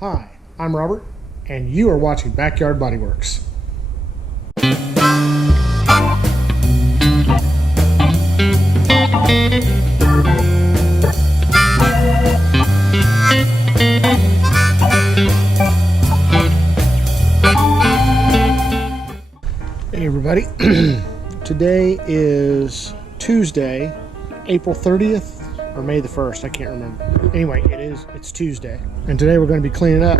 Hi, I'm Robert, and you are watching Backyard Bodyworks. Hey everybody, today is Tuesday, April 30th, or May the 1st, I can't remember. Anyway, it's Tuesday. And today we're going to be cleaning up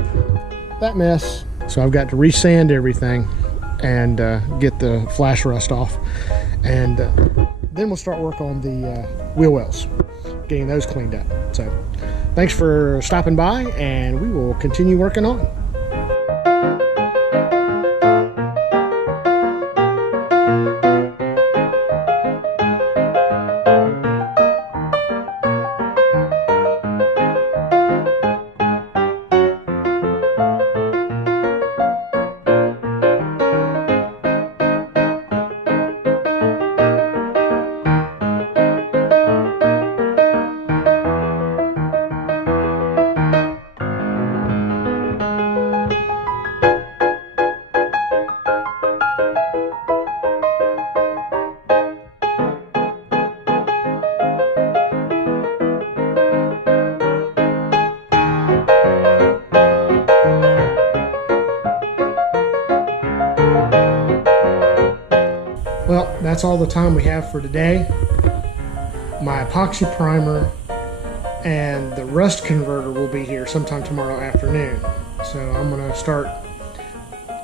that mess. So I've got to resand everything and get the flash rust off. And then we'll start work on the wheel wells, getting those cleaned up. So thanks for stopping by, and we will continue working on. Well, that's all the time we have for today. My epoxy primer and the rust converter will be here sometime tomorrow afternoon. So I'm going to start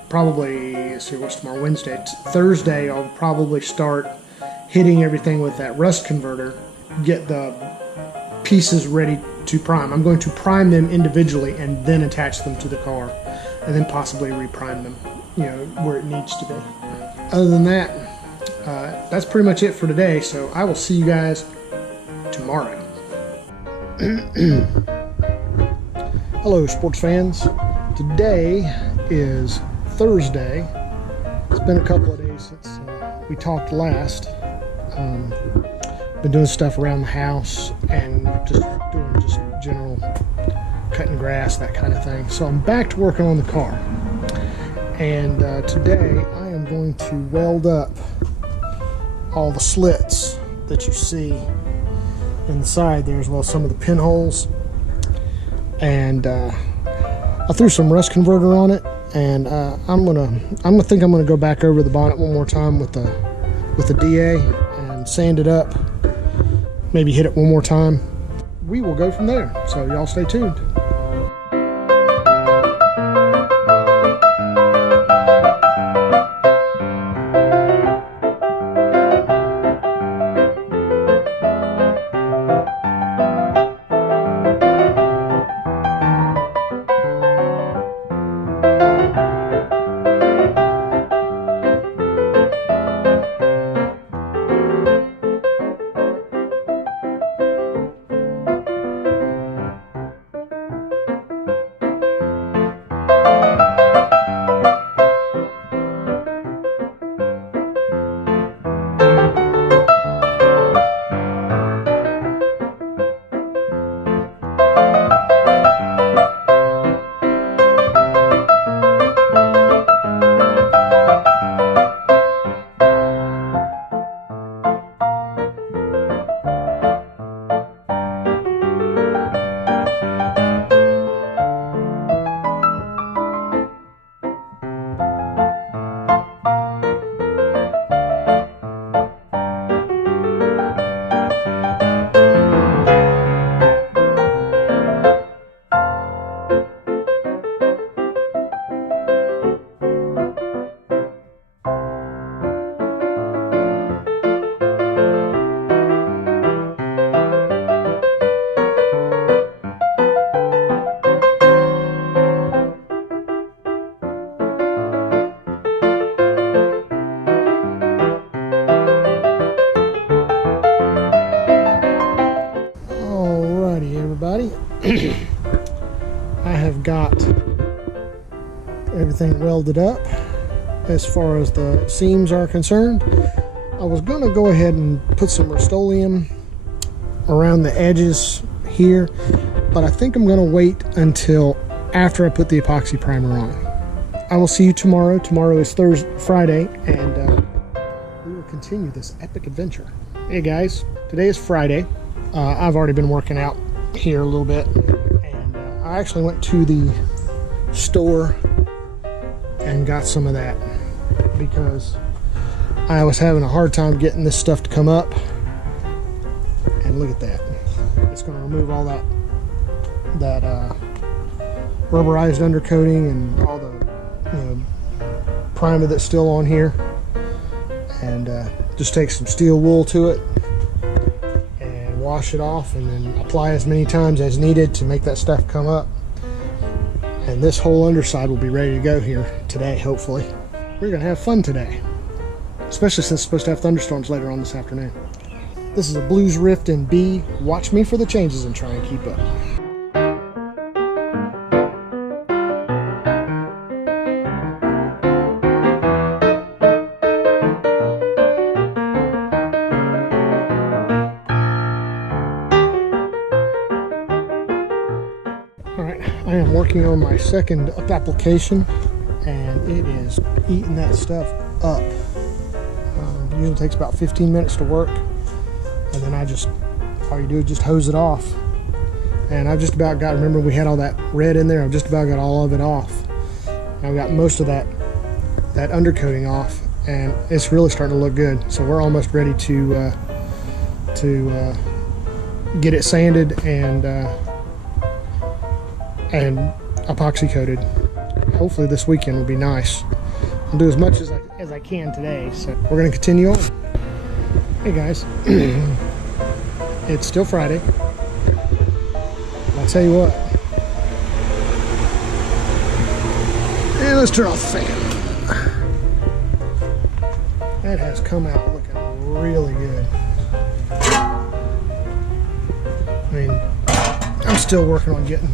probably, let's see, what's tomorrow? Wednesday. Thursday, I'll probably start hitting everything with that rust converter, get the pieces ready to prime. I'm going to prime them individually and then attach them to the car, and then possibly reprime them, you know, where it needs to be. Other than that, that's pretty much it for today, so I will see you guys tomorrow. Hello, sports fans. Today is Thursday. It's been a couple of days since we talked last. Been doing stuff around the house and just doing general cutting grass, that kind of thing. So I'm back to working on the car. And today I am going to weld up all the slits that you see inside there, as well as some of the pinholes. And I threw some rust converter on it, and I'm gonna go back over the bonnet one more time with the DA and sand it up. Maybe hit it one more time. We will go from there. So y'all stay tuned. I have got everything welded up as far as the seams are concerned. I was going to go ahead and put some Rust-Oleum around the edges here, but I think I'm going to wait until after I put the epoxy primer on. I will see you tomorrow. Tomorrow is Friday, and we will continue this epic adventure. Hey guys, today is Friday. I've already been working out here a little bit, and I actually went to the store and got some of that because I was having a hard time getting this stuff to come up. And look at that. It's going to remove all that rubberized undercoating and all the primer that's still on here, and just take some steel wool to it and wash it off, and then apply as many times as needed to make that stuff come up. And this whole underside will be ready to go here today, hopefully. We're gonna have fun today, especially since it's supposed to have thunderstorms later on this afternoon. This is a Blues Rift in B. Watch me for the changes and try and keep up. I am working on my second up application, and it is eating that stuff up. Usually takes about 15 minutes to work, and then all you do is just hose it off. And I've just about got, remember we had all that red in there, I've just about got all of it off. I've got most of that undercoating off, and it's really starting to look good. So we're almost ready to get it sanded and epoxy coated. Hopefully this weekend will be nice. I'll do as much as I can today, so we're going to continue on. Hey guys, it's still Friday. I'll tell you what, and let's turn off the fan. That has come out looking really good. I mean, I'm still working on getting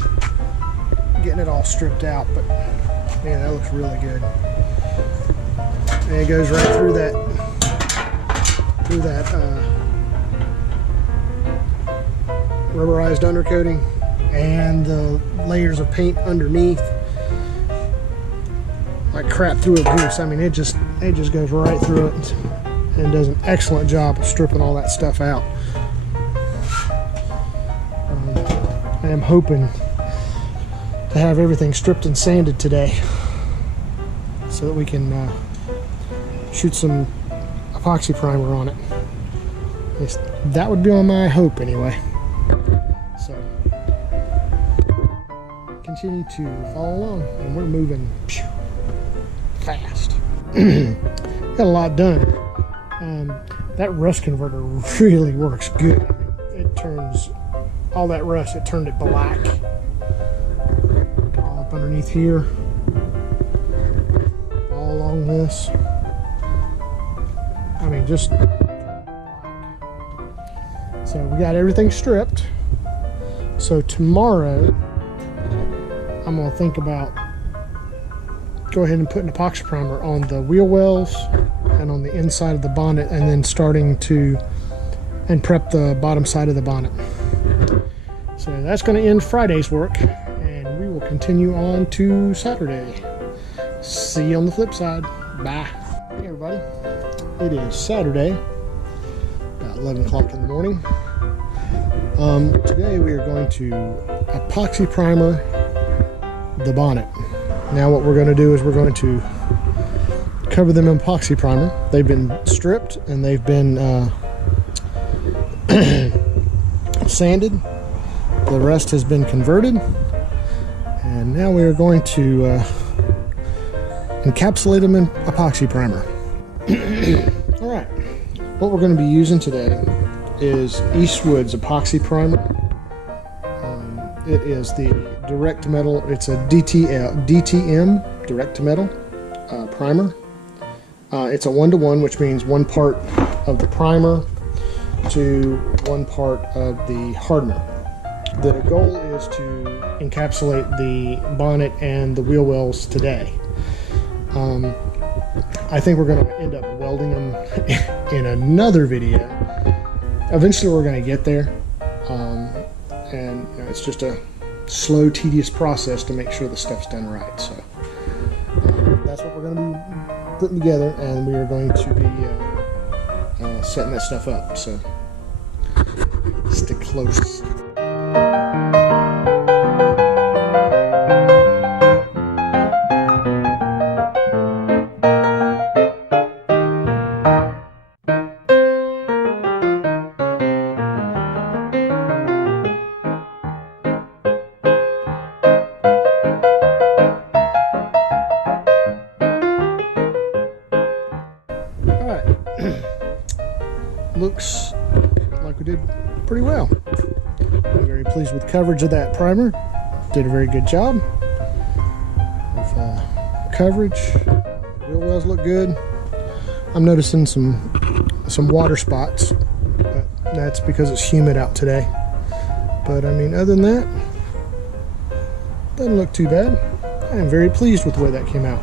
it all stripped out, but man, that looks really good. And it goes right through that rubberized undercoating and the layers of paint underneath, like crap through a goose. I mean, it just goes right through it and does an excellent job of stripping all that stuff out. I am hoping to have everything stripped and sanded today so that we can shoot some epoxy primer on it. At least that would be on my hope anyway. So continue to follow along, and we're moving fast. Got a lot done. That rust converter really works good. I mean, it turns all that rust, it turned it black all up underneath here, all along this. I mean, just so we got everything stripped. So tomorrow I'm gonna think about go ahead and put an epoxy primer on the wheel wells and on the inside of the bonnet, and then starting to prep the bottom side of the bonnet. So that's going to end Friday's work, and we will continue on to Saturday. See you on the flip side. Bye. Hey everybody, it is Saturday, about 11 o'clock in the morning. Today we are going to epoxy primer the bonnet. Now what we're going to do is we're going to cover them in epoxy primer. They've been stripped and they've been sanded. The rest has been converted, and now we are going to encapsulate them in epoxy primer. All right, what we're going to be using today is Eastwood's epoxy primer. It is the direct to metal. It's a DTM direct to metal primer. It's a 1-to-1, which means 1 part of the primer to 1 part of the hardener. The goal is to encapsulate the bonnet and the wheel wells today. I think we're going to end up welding them in another video. Eventually we're going to get there, and it's just a slow, tedious process to make sure the stuff's done right. So that's what we're going to be putting together, and we are going to be setting that stuff up. So stick close. Looks like we did pretty well. I'm very pleased with coverage of that primer. Did a very good job of coverage. Wheel wells look good. I'm noticing some water spots, but that's because it's humid out today. But I mean, other than that, doesn't look too bad. I am very pleased with the way that came out.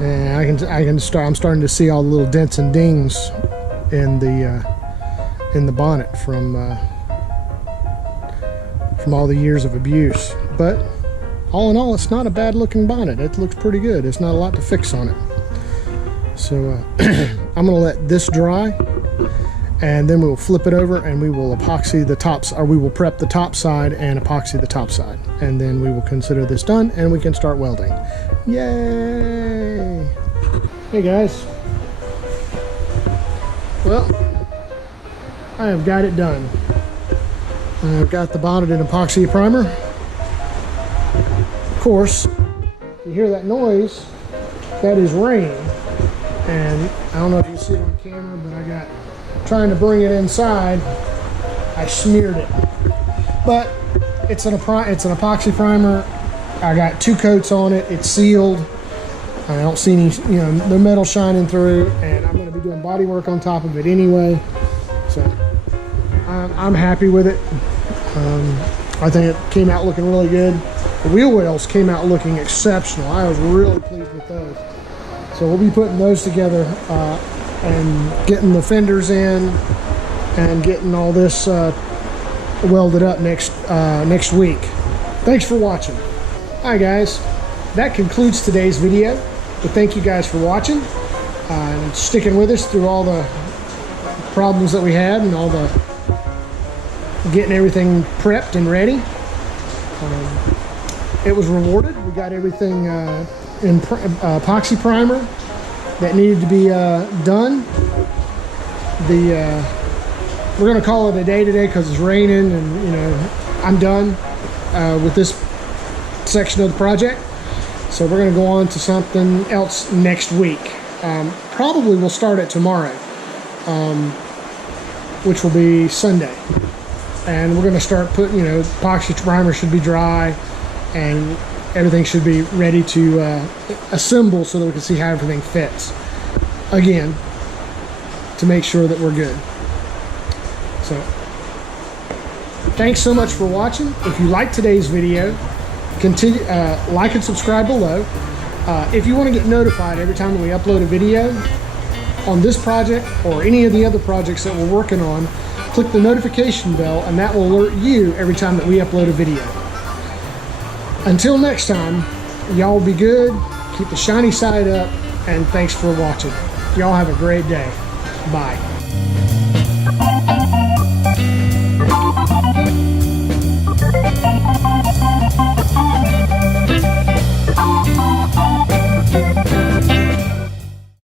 And I'm starting to see all the little dents and dings in the bonnet from all the years of abuse. But all in all, it's not a bad looking bonnet. It looks pretty good. There's not a lot to fix on it. So I'm gonna let this dry, and then we will flip it over and we will epoxy the tops, or we will prep the top side and epoxy the top side, and then we will consider this done and we can start welding. Yay! Hey guys. Well, I have got it done. I've got the bonnet in epoxy primer. Of course, you hear that noise, that is rain. And I don't know if you see it on camera, but I got, trying to bring it inside, I smeared it. But it's an epoxy primer. I got 2 coats on it, it's sealed. I don't see any, no metal shining through, and I'm going to be doing body work on top of it anyway. So I'm happy with it. I think it came out looking really good. The wheel wells came out looking exceptional. I was really pleased with those. So we'll be putting those together and getting the fenders in and getting all this welded up next week. Thanks for watching. All right, guys, that concludes today's video. But thank you guys for watching and sticking with us through all the problems that we had and all the getting everything prepped and ready. It was rewarded. We got everything in epoxy primer that needed to be done. We're going to call it a day today because it's raining, and I'm done with this section of the project. So we're going to go on to something else next week. Probably we'll start it tomorrow, which will be Sunday. And we're going to start putting, epoxy primer should be dry and everything should be ready to assemble so that we can see how everything fits. Again, to make sure that we're good. So, thanks so much for watching. If you liked today's video, continue like and subscribe below. If you want to get notified every time that we upload a video on this project or any of the other projects that we're working on, click the notification bell and that will alert you every time that we upload a video. Until next time, y'all be good, keep the shiny side up, and thanks for watching. Y'all have a great day. Bye.